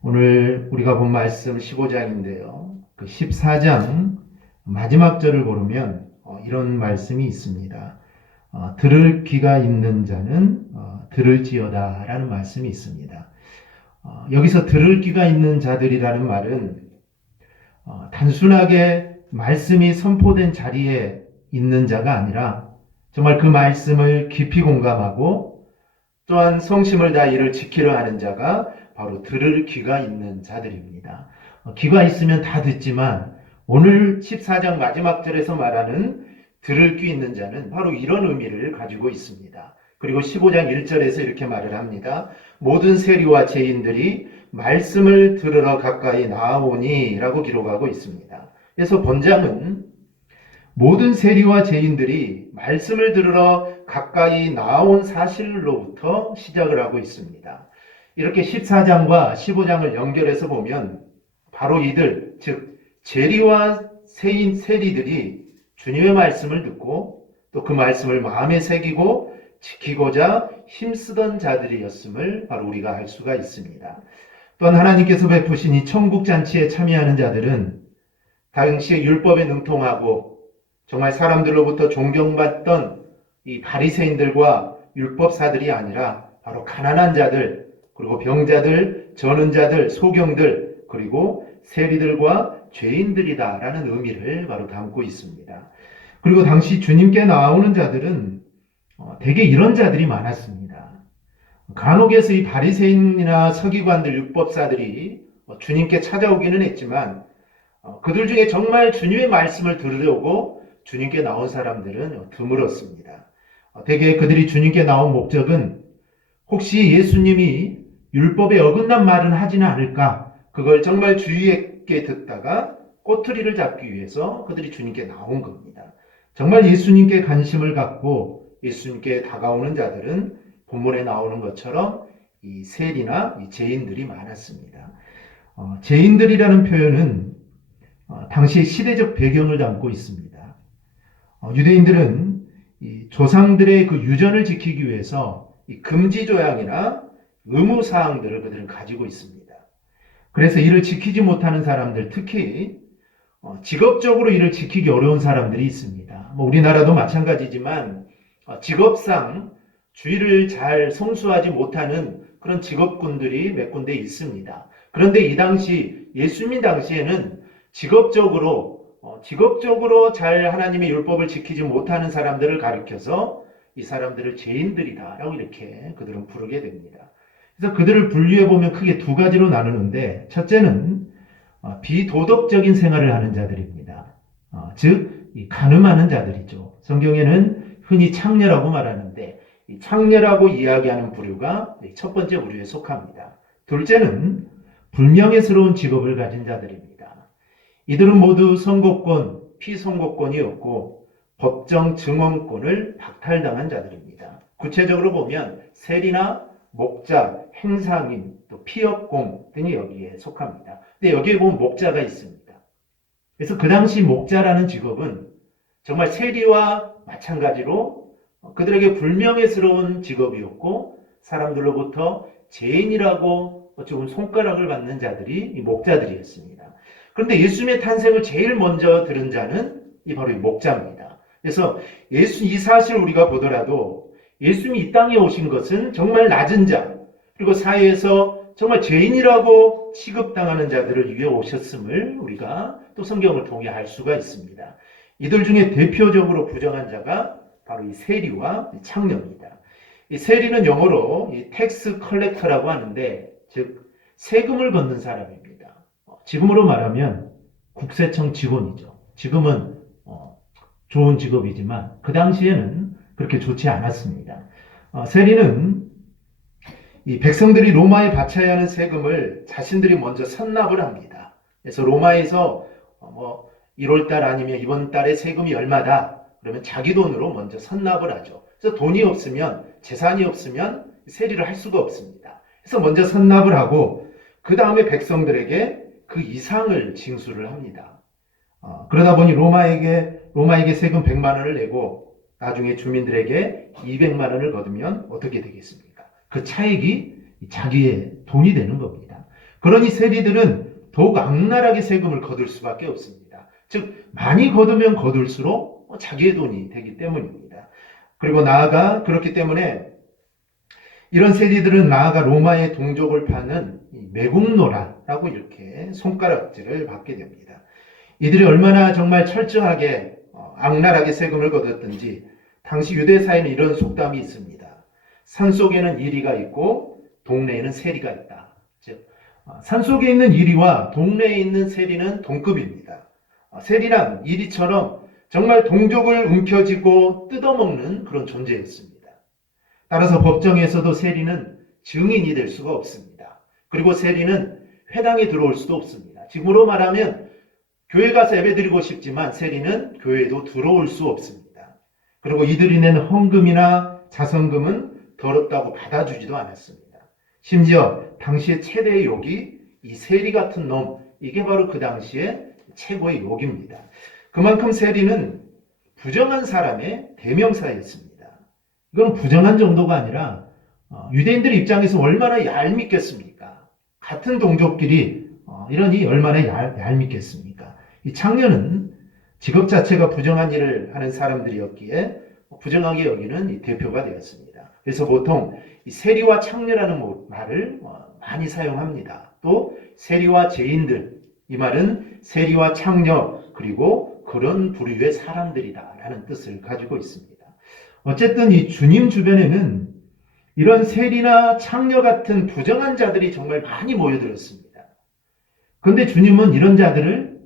오늘 우리가 본 말씀 15장인데요. 그 14장 마지막 절을 보면 이런 말씀이 있습니다. 들을 귀가 있는 자는 들을지어다 라는 말씀이 있습니다. 여기서 들을 귀가 있는 자들이라는 말은 단순하게 말씀이 선포된 자리에 있는 자가 아니라 정말 그 말씀을 깊이 공감하고 또한 성심을 다해 이를 지키려 하는 자가 바로 들을 귀가 있는 자들입니다. 귀가 있으면 다 듣지만 오늘 14장 마지막 절에서 말하는 들을 귀 있는 자는 바로 이런 의미를 가지고 있습니다. 그리고 15장 1절에서 이렇게 말을 합니다. 모든 세리와 죄인들이 말씀을 들으러 가까이 나아오니 라고 기록하고 있습니다. 그래서 본장은 모든 세리와 죄인들이 말씀을 들으러 가까이 나온 사실로부터 시작을 하고 있습니다. 이렇게 14장과 15장을 연결해서 보면 바로 이들, 즉 세리와 세리들이 주님의 말씀을 듣고 또 그 말씀을 마음에 새기고 지키고자 힘쓰던 자들이었음을 바로 우리가 알 수가 있습니다. 또한 하나님께서 베푸신 이 천국잔치에 참여하는 자들은 당시의 율법에 능통하고 정말 사람들로부터 존경받던 이 바리새인들과 율법사들이 아니라 바로 가난한 자들, 그리고 병자들, 저는 자들, 소경들, 그리고 세리들과 죄인들이다라는 의미를 바로 담고 있습니다. 그리고 당시 주님께 나오는 자들은 대개 이런 자들이 많았습니다. 간혹에서 이 바리새인이나 서기관들, 율법사들이 주님께 찾아오기는 했지만 그들 중에 정말 주님의 말씀을 들으려고 주님께 나온 사람들은 드물었습니다. 대개 그들이 주님께 나온 목적은 혹시 예수님이 율법에 어긋난 말은 하지는 않을까, 그걸 정말 주의 있게 듣다가 꼬투리를 잡기 위해서 그들이 주님께 나온 겁니다. 정말 예수님께 관심을 갖고 예수님께 다가오는 자들은 본문에 나오는 것처럼 이 세리나 이 죄인들이 많았습니다. 죄인들이라는 표현은 당시의 시대적 배경을 담고 있습니다. 유대인들은 이 조상들의 그 유전을 지키기 위해서 이 금지 조항이나 의무 사항들을 그들은 가지고 있습니다. 그래서 이를 지키지 못하는 사람들, 특히 직업적으로 이를 지키기 어려운 사람들이 있습니다. 우리나라도 마찬가지지만 직업상 주의를 잘 성수하지 못하는 그런 직업군들이 몇 군데 있습니다. 그런데 이 당시 예수님 당시에는 직업적으로 잘 하나님의 율법을 지키지 못하는 사람들을 가리켜서 이 사람들을 죄인들이다라고 이렇게 그들은 부르게 됩니다. 그래서 그들을 분류해 보면 크게 두 가지로 나누는데, 첫째는 비도덕적인 생활을 하는 자들입니다. 즉 간음하는 자들이죠. 성경에는 흔히 창녀라고 말하는데 이 창녀라고 이야기하는 부류가 첫 번째 부류에 속합니다. 둘째는 불명예스러운 직업을 가진 자들입니다. 이들은 모두 선거권, 피선거권이 없고 법정 증언권을 박탈당한 자들입니다. 구체적으로 보면 세리나 목자, 행상인, 또 피업공 등이 여기에 속합니다. 근데 여기에 보면 목자가 있습니다. 그래서 그 당시 목자라는 직업은 정말 세리와 마찬가지로 그들에게 불명예스러운 직업이었고 사람들로부터 죄인이라고 조금 손가락을 받는 자들이 이 목자들이었습니다. 그런데 예수님의 탄생을 제일 먼저 들은 자는 바로 이 목자입니다. 그래서 이 사실을 우리가 보더라도 예수님이 이 땅에 오신 것은 정말 낮은 자, 그리고 사회에서 정말 죄인이라고 취급당하는 자들을 위해 오셨음을 우리가 또 성경을 통해 알 수가 있습니다. 이들 중에 대표적으로 부정한 자가 바로 이 세리와 이 창녀입니다. 이 세리는 영어로 이 텍스 컬렉터라고 하는데, 즉 세금을 걷는 사람입니다. 지금으로 말하면 국세청 직원이죠. 지금은 좋은 직업이지만 그 당시에는 그렇게 좋지 않았습니다. 세리는 이 백성들이 로마에 바쳐야 하는 세금을 자신들이 먼저 선납을 합니다. 그래서 로마에서 1월달 아니면 이번 달에 세금이 얼마다 그러면 자기 돈으로 먼저 선납을 하죠. 그래서 돈이 없으면, 재산이 없으면 세리를 할 수가 없습니다. 그래서 먼저 선납을 하고 그 다음에 백성들에게 그 이상을 징수를 합니다. 그러다 보니 로마에게 세금 100만 원을 내고 나중에 주민들에게 200만 원을 거두면 어떻게 되겠습니까? 그 차액이 자기의 돈이 되는 겁니다. 그러니 세리들은 더욱 악랄하게 세금을 거둘 수밖에 없습니다. 즉 많이 거두면 거둘수록 자기의 돈이 되기 때문입니다. 그리고 나아가 그렇기 때문에 이런 세리들은 나아가 로마의 동족을 파는 매국노라라고 이렇게 손가락질을 받게 됩니다. 이들이 얼마나 정말 철저하게 악랄하게 세금을 거뒀던지 당시 유대 사회는 이런 속담이 있습니다. 산속에는 이리가 있고 동네에는 세리가 있다. 즉 산속에 있는 이리와 동네에 있는 세리는 동급입니다. 세리란 이리처럼 정말 동족을 움켜쥐고 뜯어먹는 그런 존재였습니다. 따라서 법정에서도 세리는 증인이 될 수가 없습니다. 그리고 세리는 회당에 들어올 수도 없습니다. 지금으로 말하면 교회 가서 예배드리고 싶지만 세리는 교회에도 들어올 수 없습니다. 그리고 이들이 내는 헌금이나 자선금은 더럽다고 받아주지도 않았습니다. 심지어 당시의 최대의 욕이 이 세리 같은 놈, 이게 바로 그 당시의 최고의 욕입니다. 그만큼 세리는 부정한 사람의 대명사였습니다. 이건 부정한 정도가 아니라 유대인들의 입장에서 얼마나 얄밉겠습니까? 같은 동족끼리 이러니 얼마나 얄밉겠습니까? 이 창녀는 직업 자체가 부정한 일을 하는 사람들이었기에 부정하게 여기는 이 대표가 되었습니다. 그래서 보통 이 세리와 창녀라는 말을 많이 사용합니다. 또 세리와 죄인들, 이 말은 세리와 창녀 그리고 그런 부류의 사람들이다라는 뜻을 가지고 있습니다. 어쨌든 이 주님 주변에는 이런 세리나 창녀 같은 부정한 자들이 정말 많이 모여들었습니다. 그런데 주님은 이런 자들을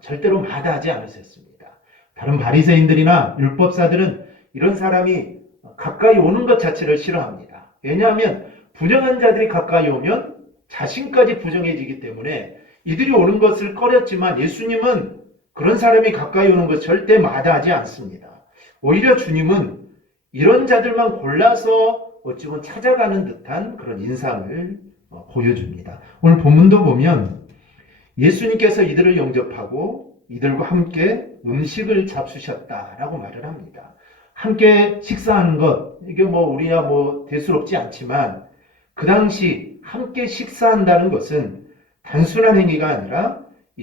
절대로 마다하지 않으셨습니다. 다른 바리새인들이나 율법사들은 이런 사람이 가까이 오는 것 자체를 싫어합니다. 왜냐하면 부정한 자들이 가까이 오면 자신까지 부정해지기 때문에 이들이 오는 것을 꺼렸지만 예수님은 그런 사람이 가까이 오는 것 절대 마다하지 않습니다. 오히려 주님은 이런 자들만 골라서 어찌 보면 찾아가는 듯한 그런 인상을 보여줍니다. 오늘 본문도 보면 예수님께서 이들을 영접하고 이들과 함께 음식을 잡수셨다라고 말을 합니다. 함께 식사하는 것, 이게 우리야 대수롭지 않지만 그 당시 함께 식사한다는 것은 단순한 행위가 아니라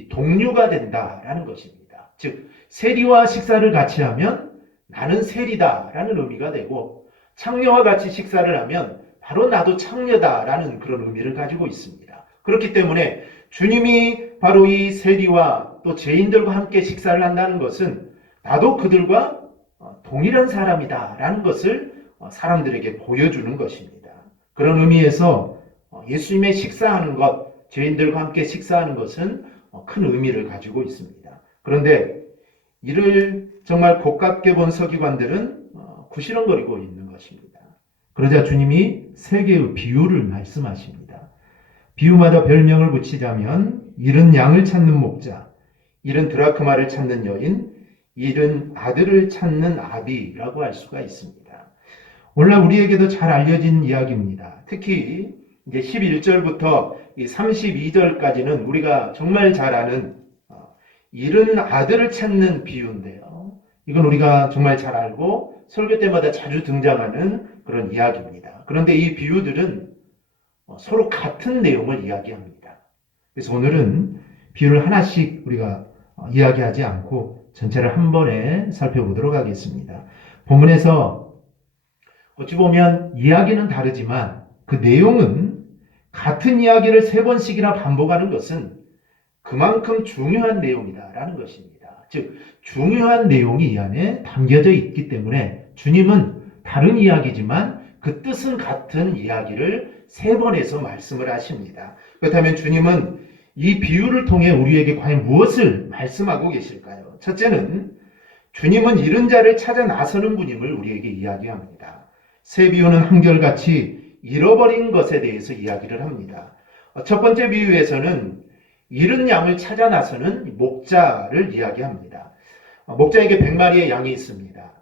동료가 된다라는 것입니다. 즉 세리와 식사를 같이 하면 나는 세리다라는 의미가 되고 창녀와 같이 식사를 하면 바로 나도 창녀다라는 그런 의미를 가지고 있습니다. 그렇기 때문에 주님이 바로 이 세리와 또 죄인들과 함께 식사를 한다는 것은 나도 그들과 동일한 사람이다라는 것을 사람들에게 보여주는 것입니다. 그런 의미에서 예수님의 식사하는 것, 죄인들과 함께 식사하는 것은 큰 의미를 가지고 있습니다. 그런데 이를 정말 고깝게 본 서기관들은 구시렁거리고 있는 것입니다. 그러자 주님이 세 개의 비유를 말씀하십니다. 비유마다 별명을 붙이자면 잃은 양을 찾는 목자, 잃은 드라크마를 찾는 여인, 잃은 아들을 찾는 아비라고 할 수가 있습니다. 오늘날 우리에게도 잘 알려진 이야기입니다. 특히 이제 11절부터 32절까지는 우리가 정말 잘 아는 잃은 아들을 찾는 비유인데요. 이건 우리가 정말 잘 알고 설교 때마다 자주 등장하는 그런 이야기입니다. 그런데 이 비유들은 서로 같은 내용을 이야기합니다. 그래서 오늘은 비유를 하나씩 우리가 이야기하지 않고 전체를 한 번에 살펴보도록 하겠습니다. 본문에서 어찌 보면 이야기는 다르지만 그 내용은 같은 이야기를 세 번씩이나 반복하는 것은 그만큼 중요한 내용이다라는 것입니다. 즉 중요한 내용이 이 안에 담겨져 있기 때문에 주님은 다른 이야기지만 그 뜻은 같은 이야기를 세 번에서 말씀을 하십니다. 그렇다면 주님은 이 비유를 통해 우리에게 과연 무엇을 말씀하고 계실까요? 첫째는 주님은 잃은 자를 찾아 나서는 분임을 우리에게 이야기합니다. 세 비유는 한결같이 잃어버린 것에 대해서 이야기를 합니다. 첫 번째 비유에서는 잃은 양을 찾아 나서는 목자를 이야기합니다. 목자에게 100마리의 양이 있습니다.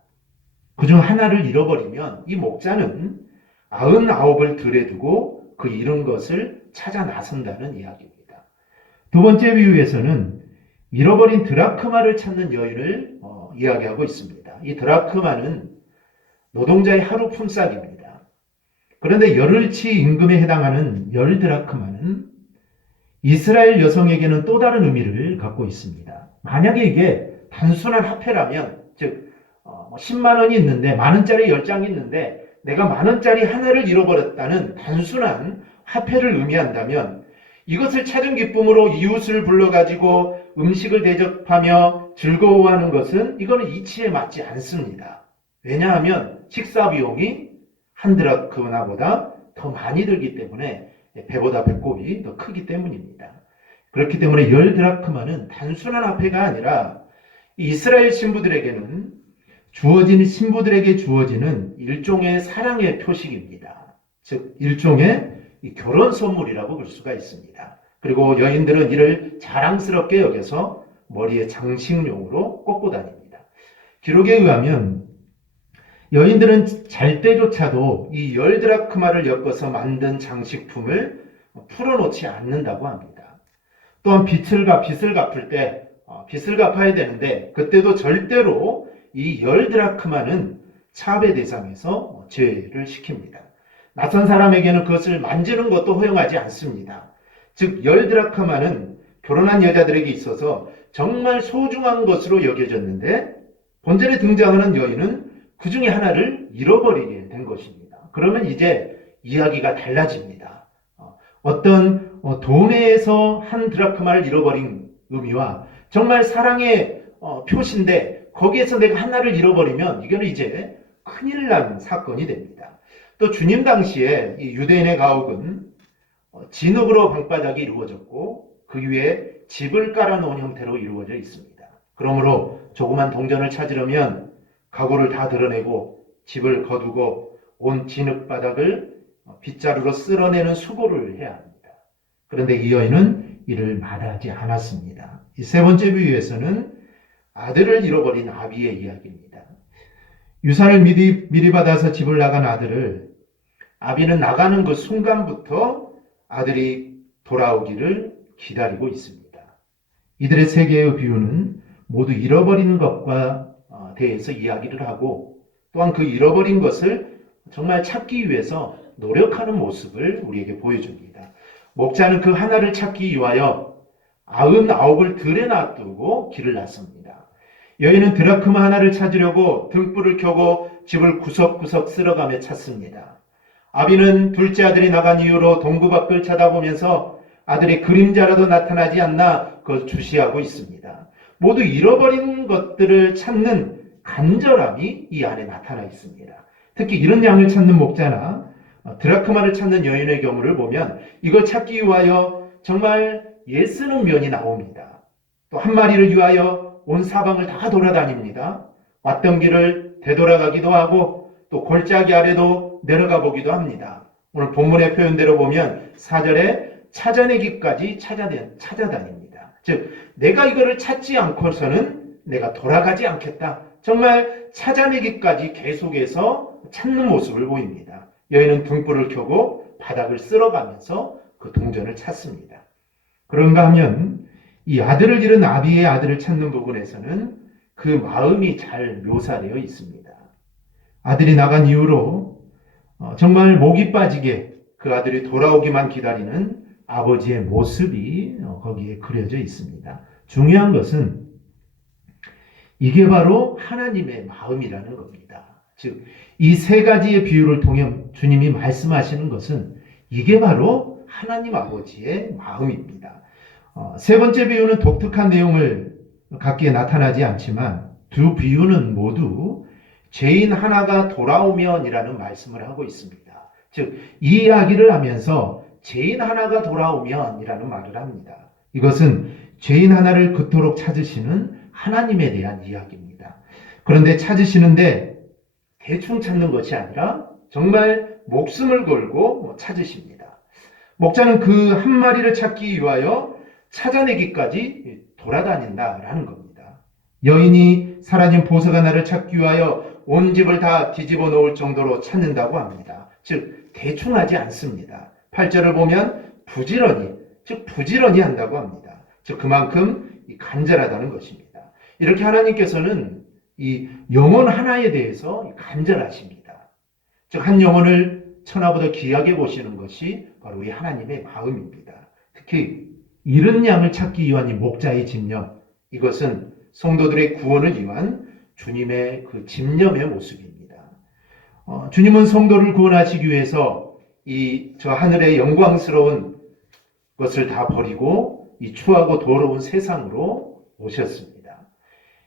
그중 하나를 잃어버리면 이 목자는 99을 들에 두고 그 잃은 것을 찾아 나선다는 이야기입니다. 두 번째 비유에서는 잃어버린 드라크마를 찾는 여인을 이야기하고 있습니다. 이 드라크마는 노동자의 하루 품삯입니다. 그런데 열흘치 임금에 해당하는 10드라크마는 이스라엘 여성에게는 또 다른 의미를 갖고 있습니다. 만약에 이게 단순한 화폐라면, 즉 10만 원이 있는데 만 원짜리 10장이 있는데 내가 만 원짜리 하나를 잃어버렸다는 단순한 화폐를 의미한다면, 이것을 찾은 기쁨으로 이웃을 불러가지고 음식을 대접하며 즐거워하는 것은 이거는 이치에 맞지 않습니다. 왜냐하면 식사 비용이 한 드라크마보다 더 많이 들기 때문에, 배보다 배꼽이 더 크기 때문입니다. 그렇기 때문에 10드라크마는 단순한 화폐가 아니라 이스라엘 신부들에게는 신부들에게 주어지는 일종의 사랑의 표식입니다. 즉 일종의 결혼 선물이라고 볼 수가 있습니다. 그리고 여인들은 이를 자랑스럽게 여겨서 머리에 장식용으로 꽂고 다닙니다. 기록에 의하면 여인들은 잘 때조차도 이 10드라크마를 엮어서 만든 장식품을 풀어놓지 않는다고 합니다. 또한 빚을 갚을 때 빚을 갚아야 되는데, 그때도 절대로 이 10드라크마는 차압의 대상에서 제외를 시킵니다. 낯선 사람에게는 그것을 만지는 것도 허용하지 않습니다. 즉 10드라크마는 결혼한 여자들에게 있어서 정말 소중한 것으로 여겨졌는데, 본전에 등장하는 여인은 그 중에 하나를 잃어버리게 된 것입니다. 그러면 이제 이야기가 달라집니다. 어떤 돈에서 한 드라크마를 잃어버린 의미와 정말 사랑의 표시인데 거기에서 내가 하나를 잃어버리면 이거는 이제 큰일 난 사건이 됩니다. 또 주님 당시에 이 유대인의 가옥은 진흙으로 방바닥이 이루어졌고 그 위에 집을 깔아놓은 형태로 이루어져 있습니다. 그러므로 조그만 동전을 찾으려면 가구를 다 드러내고 집을 거두고 온 진흙바닥을 빗자루로 쓸어내는 수고를 해야 합니다. 그런데 이 여인은 이를 마다하지 않았습니다. 이 세 번째 비유에서는 아들을 잃어버린 아비의 이야기입니다. 유산을 미리 받아서 집을 나간 아들을, 아비는 나가는 그 순간부터 아들이 돌아오기를 기다리고 있습니다. 이들의 세 개의 비유는 모두 잃어버리는 것과 대해서 이야기를 하고, 또한 그 잃어버린 것을 정말 찾기 위해서 노력하는 모습을 우리에게 보여줍니다. 목자는 그 하나를 찾기 위하여 99을 들에 놔두고 길을 났습니다. 여인은 드라크마 하나를 찾으려고 등불을 켜고 집을 구석구석 쓸어가며 찾습니다. 아비는 둘째 아들이 나간 이후로 동구 밖을 쳐다보면서 아들의 그림자라도 나타나지 않나 그걸 주시하고 있습니다. 모두 잃어버린 것들을 찾는 간절함이 이 안에 나타나 있습니다. 특히 이런 양을 찾는 목자나 드라크마를 찾는 여인의 경우를 보면 이걸 찾기 위하여 정말 애쓰는 면이 나옵니다. 또 한 마리를 위하여 온 사방을 다 돌아다닙니다. 왔던 길을 되돌아가기도 하고 또 골짜기 아래도 내려가 보기도 합니다. 오늘 본문의 표현대로 보면 4절에 찾아내기까지 찾아다닙니다. 즉 내가 이거를 찾지 않고서는 내가 돌아가지 않겠다. 정말 찾아내기까지 계속해서 찾는 모습을 보입니다. 여인은 등불을 켜고 바닥을 쓸어가면서 그 동전을 찾습니다. 그런가 하면 이 아들을 잃은 아비의 아들을 찾는 부분에서는 그 마음이 잘 묘사되어 있습니다. 아들이 나간 이후로 정말 목이 빠지게 그 아들이 돌아오기만 기다리는 아버지의 모습이 거기에 그려져 있습니다. 중요한 것은 이게 바로 하나님의 마음이라는 겁니다. 즉, 이 세 가지의 비유를 통해 주님이 말씀하시는 것은 이게 바로 하나님 아버지의 마음입니다. 세 번째 비유는 독특한 내용을 갖기에 나타나지 않지만 두 비유는 모두 죄인 하나가 돌아오면이라는 말씀을 하고 있습니다. 즉, 이 이야기를 하면서 죄인 하나가 돌아오면이라는 말을 합니다. 이것은 죄인 하나를 그토록 찾으시는 하나님에 대한 이야기입니다. 그런데 찾으시는데 대충 찾는 것이 아니라 정말 목숨을 걸고 찾으십니다. 목자는 그 한 마리를 찾기 위하여 찾아내기까지 돌아다닌다라는 겁니다. 여인이 사라진 보석 하나를 찾기 위하여 온 집을 다 뒤집어 놓을 정도로 찾는다고 합니다. 즉 대충 하지 않습니다. 8절을 보면 부지런히 한다고 합니다. 즉 그만큼 간절하다는 것입니다. 이렇게 하나님께서는 이 영혼 하나에 대해서 간절하십니다. 즉 한 영혼을 천하보다 귀하게 보시는 것이 바로 우리 하나님의 마음입니다. 특히 잃은 양을 찾기 위한 이 목자의 집념, 이것은 성도들의 구원을 위한 주님의 그 집념의 모습입니다. 주님은 성도를 구원하시기 위해서 이 저 하늘의 영광스러운 것을 다 버리고 이 추하고 더러운 세상으로 오셨습니다.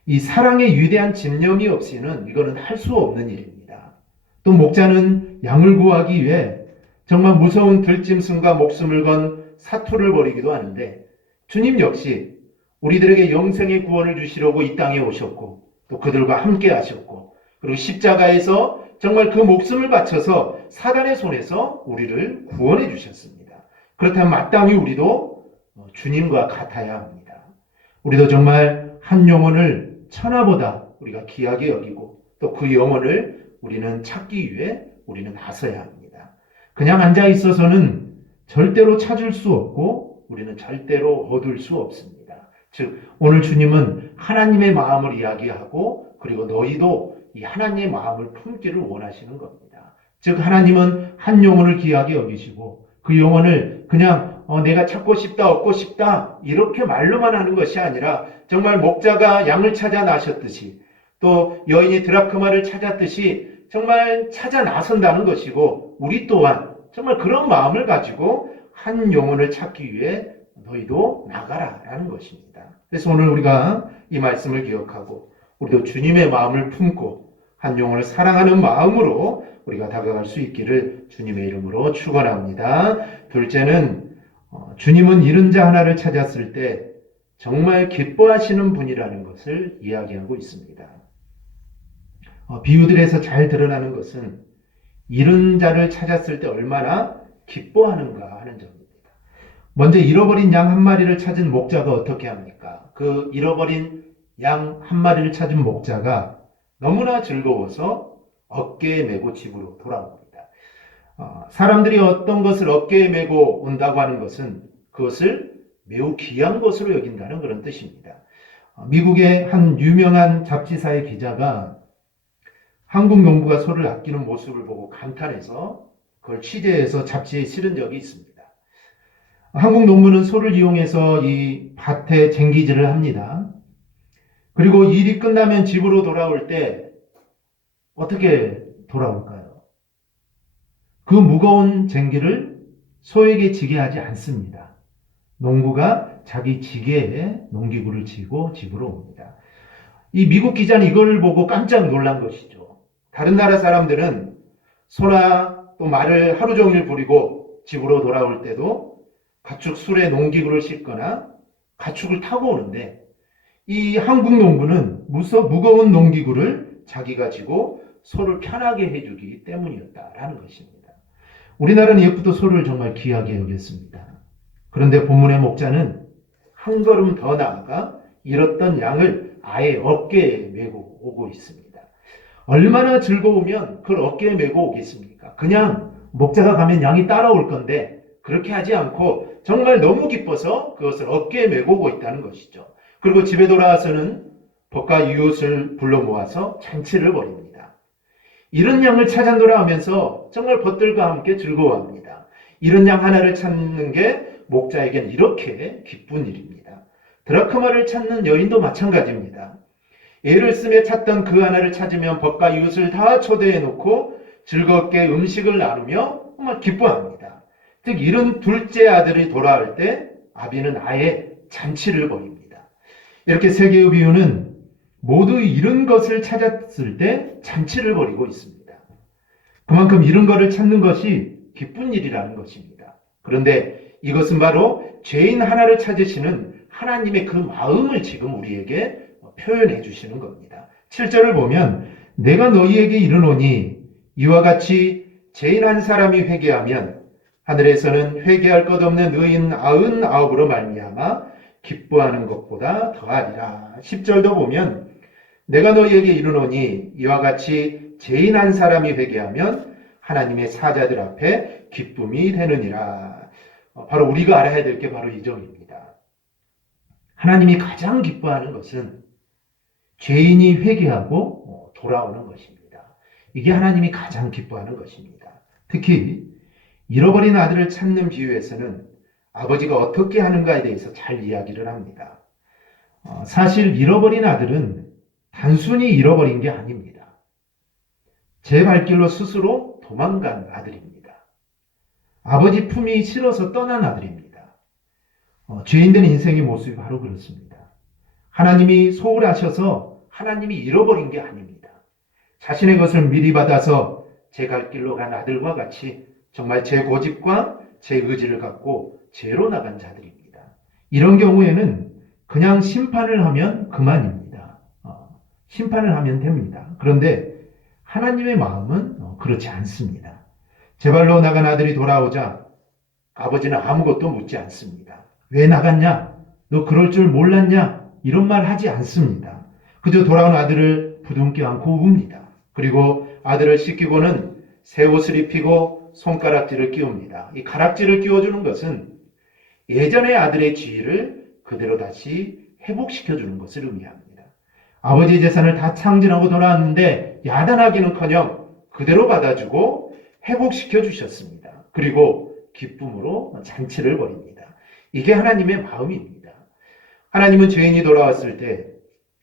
이 사랑의 위대한 집념이 없이는 이거는 할 수 없는 일입니다. 또 목자는 양을 구하기 위해 정말 무서운 들짐승과 목숨을 건 사투를 벌이기도 하는데, 주님 역시 우리들에게 영생의 구원을 주시려고 이 땅에 오셨고 또 그들과 함께 하셨고, 그리고 십자가에서 정말 그 목숨을 바쳐서 사단의 손에서 우리를 구원해 주셨습니다. 그렇다면 마땅히 우리도 주님과 같아야 합니다. 우리도 정말 한 영혼을 천하보다 우리가 귀하게 여기고 또 그 영혼을 우리는 찾기 위해 우리는 나서야 합니다. 그냥 앉아 있어서는 절대로 찾을 수 없고 우리는 절대로 얻을 수 없습니다. 즉 오늘 주님은 하나님의 마음을 이야기하고 그리고 너희도 이 하나님의 마음을 품기를 원하시는 겁니다. 즉 하나님은 한 영혼을 귀하게 여기시고 그 영혼을 그냥 내가 찾고 싶다 얻고 싶다 이렇게 말로만 하는 것이 아니라 정말 목자가 양을 찾아 나셨듯이 또 여인이 드라크마를 찾았듯이 정말 찾아 나선다는 것이고, 우리 또한 정말 그런 마음을 가지고 한 영혼을 찾기 위해 너희도 나가라라는 것입니다. 그래서 오늘 우리가 이 말씀을 기억하고 우리도 주님의 마음을 품고 한 영혼을 사랑하는 마음으로 우리가 다가갈 수 있기를 주님의 이름으로 축원합니다. 둘째는 주님은 잃은 자 하나를 찾았을 때 정말 기뻐하시는 분이라는 것을 이야기하고 있습니다. 비유들에서 잘 드러나는 것은 잃은 자를 찾았을 때 얼마나 기뻐하는가 하는 점입니다. 먼저 잃어버린 양 한 마리를 찾은 목자가 어떻게 합니까? 그 잃어버린 양 한 마리를 찾은 목자가 너무나 즐거워서 어깨에 메고 집으로 돌아옵니다. 사람들이 어떤 것을 어깨에 메고 온다고 하는 것은 그것을 매우 귀한 것으로 여긴다는 그런 뜻입니다. 미국의 한 유명한 잡지사의 기자가 한국 농부가 소를 아끼는 모습을 보고 감탄해서 그걸 취재해서 잡지에 실은 적이 있습니다. 한국 농부는 소를 이용해서 이 밭에 쟁기질을 합니다. 그리고 일이 끝나면 집으로 돌아올 때 어떻게 돌아올까요? 그 무거운 쟁기를 소에게 지게 하지 않습니다. 농부가 자기 지게에 농기구를 지고 집으로 옵니다. 이 미국 기자는 이걸 보고 깜짝 놀란 것이죠. 다른 나라 사람들은 소나 또 말을 하루 종일 부리고 집으로 돌아올 때도 가축 술에 농기구를 싣거나 가축을 타고 오는데, 이 한국 농부는 무거운 농기구를 자기가 지고 소를 편하게 해주기 때문이었다라는 것입니다. 우리나라는 옛부터 소를 정말 귀하게 여겼습니다. 그런데 본문의 목자는 한 걸음 더 나아가 잃었던 양을 아예 어깨에 메고 오고 있습니다. 얼마나 즐거우면 그걸 어깨에 메고 오겠습니까? 그냥 목자가 가면 양이 따라올 건데 그렇게 하지 않고 정말 너무 기뻐서 그것을 어깨에 메고 오고 있다는 것이죠. 그리고 집에 돌아와서는 벗과 이웃을 불러 모아서 잔치를 벌입니다. 이런 양을 찾아노라 하면서 정말 벗들과 함께 즐거워합니다. 이런 양 하나를 찾는 게 목자에겐 이렇게 기쁜 일입니다. 드라크마를 찾는 여인도 마찬가지입니다. 애를 쓰며 찾던 그 하나를 찾으면 벗과 이웃을 다 초대해 놓고 즐겁게 음식을 나누며 정말 기뻐합니다. 즉 이런 둘째 아들이 돌아올 때 아비는 아예 잔치를 벌입니다. 이렇게 세 개의 비유는 모두 잃은 것을 찾았을 때 잔치를 벌이고 있습니다. 그만큼 잃은 것을 찾는 것이 기쁜 일이라는 것입니다. 그런데 이것은 바로 죄인 하나를 찾으시는 하나님의 그 마음을 지금 우리에게 표현해 주시는 겁니다. 7절을 보면 내가 너희에게 이르노니 이와 같이 죄인 한 사람이 회개하면 하늘에서는 회개할 것 없는 의인 99으로 말미암아 기뻐하는 것보다 더하리라. 10절도 보면 내가 너희에게 이르노니 이와 같이 죄인 한 사람이 회개하면 하나님의 사자들 앞에 기쁨이 되느니라. 바로 우리가 알아야 될 게 바로 이 점입니다. 하나님이 가장 기뻐하는 것은 죄인이 회개하고 돌아오는 것입니다. 이게 하나님이 가장 기뻐하는 것입니다. 특히 잃어버린 아들을 찾는 비유에서는 아버지가 어떻게 하는가에 대해서 잘 이야기를 합니다. 사실 잃어버린 아들은 단순히 잃어버린 게 아닙니다. 제 발길로 스스로 도망간 아들입니다. 아버지 품이 싫어서 떠난 아들입니다. 죄인된 인생의 모습이 바로 그렇습니다. 하나님이 소홀하셔서 하나님이 잃어버린 게 아닙니다. 자신의 것을 미리 받아서 제 갈 길로 간 아들과 같이 정말 제 고집과 제 의지를 갖고 죄로 나간 자들입니다. 이런 경우에는 그냥 심판을 하면 그만입니다. 심판을 하면 됩니다. 그런데 하나님의 마음은 그렇지 않습니다. 제 발로 나간 아들이 돌아오자 아버지는 아무것도 묻지 않습니다. 왜 나갔냐? 너 그럴 줄 몰랐냐? 이런 말 하지 않습니다. 그저 돌아온 아들을 부둥켜 안고 웁니다. 그리고 아들을 씻기고는 새 옷을 입히고 손가락질을 끼웁니다. 이 가락지를 끼워주는 것은 예전의 아들의 지위를 그대로 다시 회복시켜주는 것을 의미합니다. 아버지의 재산을 다 상진하고 돌아왔는데 야단하기는커녕 그대로 받아주고 회복시켜 주셨습니다. 그리고 기쁨으로 잔치를 벌입니다. 이게 하나님의 마음입니다. 하나님은 죄인이 돌아왔을 때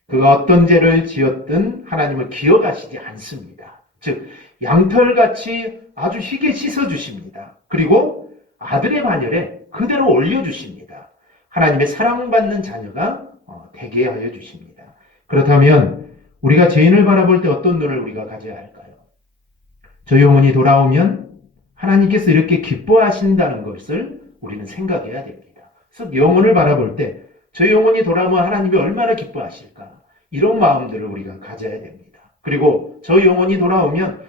그가 어떤 죄를 지었든 하나님은 기억하시지 않습니다. 즉 양털같이 아주 희게 씻어주십니다. 그리고 아들의 반열에 그대로 올려주십니다. 하나님의 사랑받는 자녀가 되게 하여 주십니다. 그렇다면 우리가 죄인을 바라볼 때 어떤 눈을 우리가 가져야 할까요? 저 영혼이 돌아오면 하나님께서 이렇게 기뻐하신다는 것을 우리는 생각해야 됩니다. 그래서 영혼을 바라볼 때 저 영혼이 돌아오면 하나님이 얼마나 기뻐하실까? 이런 마음들을 우리가 가져야 됩니다. 그리고 저 영혼이 돌아오면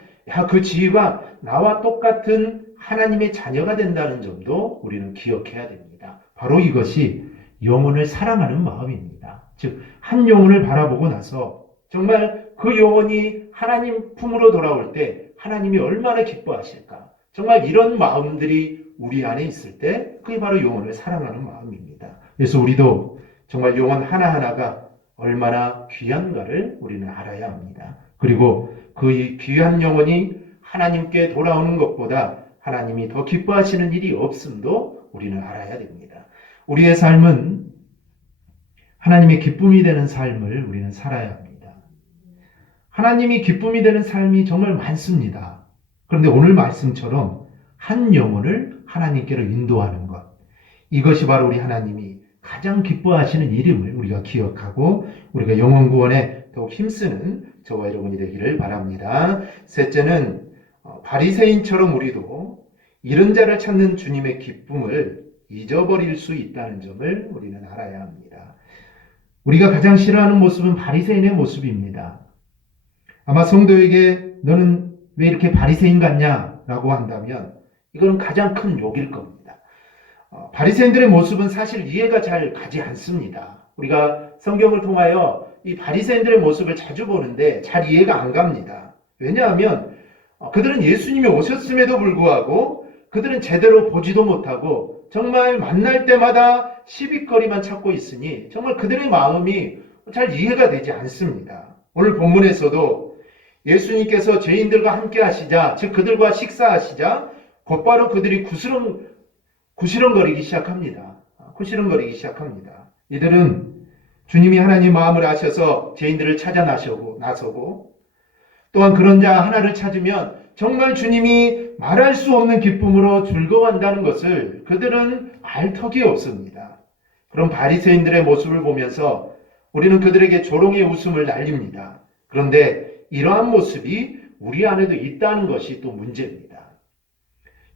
그 지위가 나와 똑같은 하나님의 자녀가 된다는 점도 우리는 기억해야 됩니다. 바로 이것이 영혼을 사랑하는 마음입니다. 즉, 한 영혼을 바라보고 나서 정말 그 영혼이 하나님 품으로 돌아올 때 하나님이 얼마나 기뻐하실까? 정말 이런 마음들이 우리 안에 있을 때 그게 바로 영혼을 사랑하는 마음입니다. 그래서 우리도 정말 영혼 하나하나가 얼마나 귀한가를 우리는 알아야 합니다. 그리고 그 귀한 영혼이 하나님께 돌아오는 것보다 하나님이 더 기뻐하시는 일이 없음도 우리는 알아야 됩니다. 우리의 삶은 하나님의 기쁨이 되는 삶을 우리는 살아야 합니다. 하나님이 기쁨이 되는 삶이 정말 많습니다. 그런데 오늘 말씀처럼 한 영혼을 하나님께로 인도하는 것, 이것이 바로 우리 하나님이 가장 기뻐하시는 일임을 우리가 기억하고 우리가 영혼 구원에 더욱 힘쓰는 저와 여러분이 되기를 바랍니다. 셋째는 바리새인처럼 우리도 잃은 자를 찾는 주님의 기쁨을 잊어버릴 수 있다는 점을 우리는 알아야 합니다. 우리가 가장 싫어하는 모습은 바리새인의 모습입니다. 아마 성도에게 너는 왜 이렇게 바리새인 같냐? 라고 한다면 이건 가장 큰 욕일 겁니다. 바리새인들의 모습은 사실 이해가 잘 가지 않습니다. 우리가 성경을 통하여 이 바리새인들의 모습을 자주 보는데 잘 이해가 안 갑니다. 왜냐하면 그들은 예수님이 오셨음에도 불구하고 그들은 제대로 보지도 못하고 정말 만날 때마다 시비거리만 찾고 있으니 정말 그들의 마음이 잘 이해가 되지 않습니다. 오늘 본문에서도 예수님께서 죄인들과 함께 하시자, 즉 그들과 식사하시자 곧바로 그들이 구시렁거리기 시작합니다. 구시렁거리기 시작합니다. 이들은 주님이 하나님 마음을 아셔서 죄인들을 찾아 나서고 또한 그런 자 하나를 찾으면 정말 주님이 말할 수 없는 기쁨으로 즐거워한다는 것을 그들은 알 턱이 없습니다. 그런 바리새인들의 모습을 보면서 우리는 그들에게 조롱의 웃음을 날립니다. 그런데 이러한 모습이 우리 안에도 있다는 것이 또 문제입니다.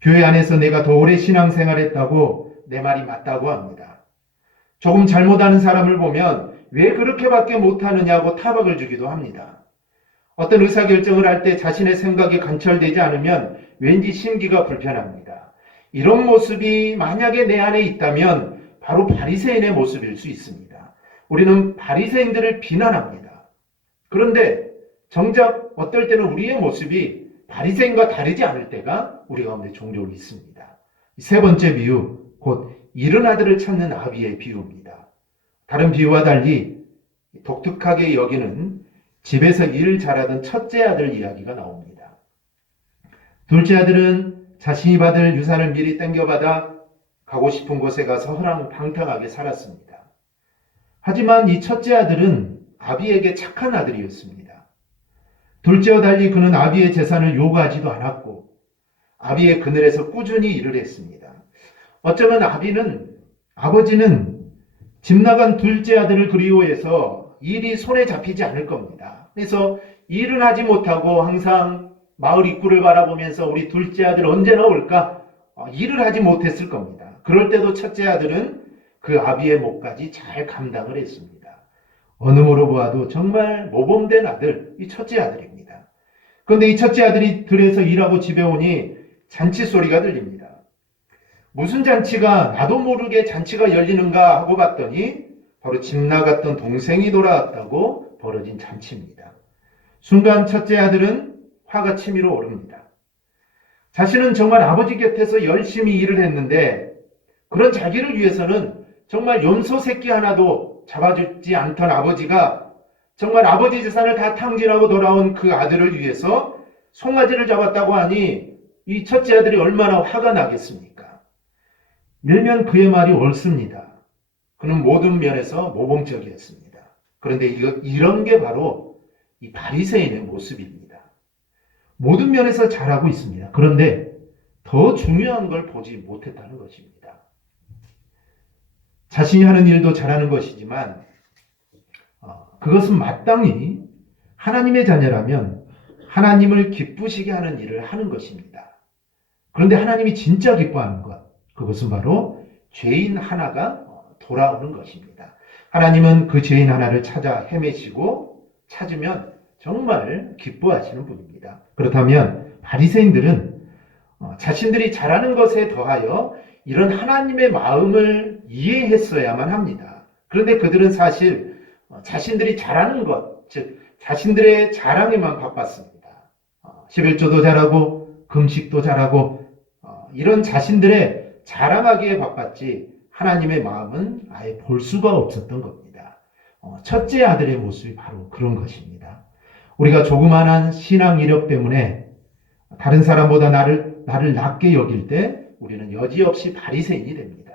교회 안에서 내가 더 오래 신앙생활했다고 내 말이 맞다고 합니다. 조금 잘못하는 사람을 보면 왜 그렇게밖에 못하느냐고 타박을 주기도 합니다. 어떤 의사결정을 할 때 자신의 생각이 관철되지 않으면 왠지 심기가 불편합니다. 이런 모습이 만약에 내 안에 있다면 바로 바리새인의 모습일 수 있습니다. 우리는 바리새인들을 비난합니다. 그런데 정작 어떨 때는 우리의 모습이 바리새인과 다르지 않을 때가 우리 가운데 종종 있습니다. 세 번째 비유, 곧 잃은 아들을 찾는 아비의 비유입니다. 다른 비유와 달리 독특하게 여기는 집에서 일을 잘하던 첫째 아들 이야기가 나옵니다. 둘째 아들은 자신이 받을 유산을 미리 땡겨받아 가고 싶은 곳에 가서 허랑방탕하게 살았습니다. 하지만 이 첫째 아들은 아비에게 착한 아들이었습니다. 둘째와 달리 그는 아비의 재산을 요구하지도 않았고 아비의 그늘에서 꾸준히 일을 했습니다. 어쩌면 아버지는 집 나간 둘째 아들을 그리워해서 일이 손에 잡히지 않을 겁니다. 그래서 일은 하지 못하고 항상 마을 입구를 바라보면서 우리 둘째 아들 언제나 올까? 일을 하지 못했을 겁니다. 그럴 때도 첫째 아들은 그 아비의 몫까지 잘 감당을 했습니다. 어느으로 보아도 정말 모범된 아들, 이 첫째 아들입니다. 그런데 이 첫째 아들이 들에서 일하고 집에 오니 잔치 소리가 들립니다. 무슨 잔치가 나도 모르게 잔치가 열리는가 하고 봤더니 바로 집 나갔던 동생이 돌아왔다고 벌어진 잔치입니다. 순간 첫째 아들은 화가 치밀어 오릅니다. 자신은 정말 아버지 곁에서 열심히 일을 했는데 그런 자기를 위해서는 정말 염소 새끼 하나도 잡아주지 않던 아버지가 정말 아버지 재산을 다 탕진하고 돌아온 그 아들을 위해서 송아지를 잡았다고 하니 이 첫째 아들이 얼마나 화가 나겠습니까? 일면 그의 말이 옳습니다. 그는 모든 면에서 모범적이었습니다. 그런데 이런 게 바로 이 바리새인의 모습입니다. 모든 면에서 잘하고 있습니다. 그런데 더 중요한 걸 보지 못했다는 것입니다. 자신이 하는 일도 잘하는 것이지만 그것은 마땅히 하나님의 자녀라면 하나님을 기쁘시게 하는 일을 하는 것입니다. 그런데 하나님이 진짜 기뻐하는 것, 그것은 바로 죄인 하나가 돌아오는 것입니다. 하나님은 그 죄인 하나를 찾아 헤매시고 찾으면 정말 기뻐하시는 분입니다. 그렇다면 바리새인들은 자신들이 잘하는 것에 더하여 이런 하나님의 마음을 이해했어야만 합니다. 그런데 그들은 사실 자신들이 잘하는 것, 즉 자신들의 자랑에만 바빴습니다. 11조도 잘하고 금식도 잘하고 이런 자신들의 자랑하기에 바빴지 하나님의 마음은 아예 볼 수가 없었던 겁니다. 첫째 아들의 모습이 바로 그런 것입니다. 우리가 조그만한 신앙 이력 때문에 다른 사람보다 나를 낮게 여길 때 우리는 여지없이 바리새인이 됩니다.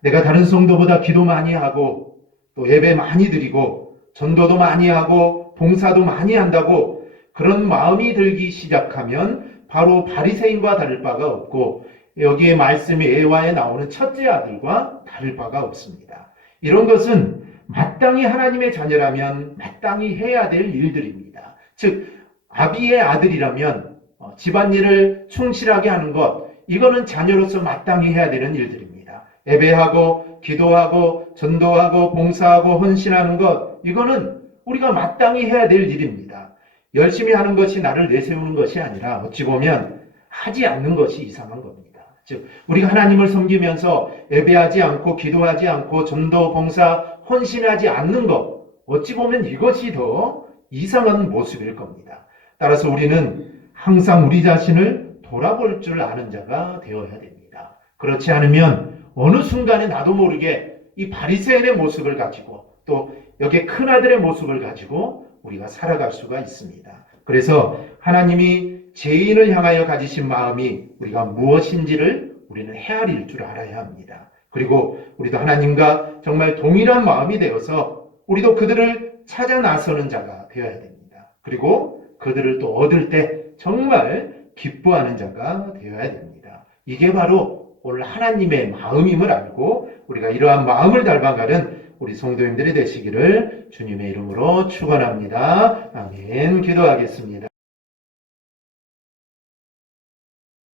내가 다른 성도보다 기도 많이 하고 또 예배 많이 드리고 전도도 많이 하고 봉사도 많이 한다고 그런 마음이 들기 시작하면 바로 바리새인과 다를 바가 없고 여기에 말씀이 예화에 나오는 첫째 아들과 다를 바가 없습니다. 이런 것은 마땅히 하나님의 자녀라면 마땅히 해야 될 일들입니다. 즉 아비의 아들이라면 집안일을 충실하게 하는 것, 이거는 자녀로서 마땅히 해야 되는 일들입니다. 예배하고 기도하고 전도하고 봉사하고 헌신하는 것, 이거는 우리가 마땅히 해야 될 일입니다. 열심히 하는 것이 나를 내세우는 것이 아니라 어찌 보면 하지 않는 것이 이상한 겁니다. 즉 우리가 하나님을 섬기면서 예배하지 않고 기도하지 않고 전도 봉사 헌신하지 않는 것, 어찌 보면 이것이 더 이상한 모습일 겁니다. 따라서 우리는 항상 우리 자신을 돌아볼 줄 아는 자가 되어야 됩니다. 그렇지 않으면 어느 순간에 나도 모르게 이 바리새인의 모습을 가지고 또 여기에 큰아들의 모습을 가지고 우리가 살아갈 수가 있습니다. 그래서 하나님이 죄인을 향하여 가지신 마음이 우리가 무엇인지를 우리는 헤아릴 줄 알아야 합니다. 그리고 우리도 하나님과 정말 동일한 마음이 되어서 우리도 그들을 찾아 나서는 자가 되어야 됩니다. 그리고 그들을 또 얻을 때 정말 기뻐하는 자가 되어야 됩니다. 이게 바로 오늘 하나님의 마음임을 알고 우리가 이러한 마음을 닮아가는 우리 성도님들이 되시기를 주님의 이름으로 축원합니다. 아멘. 기도하겠습니다.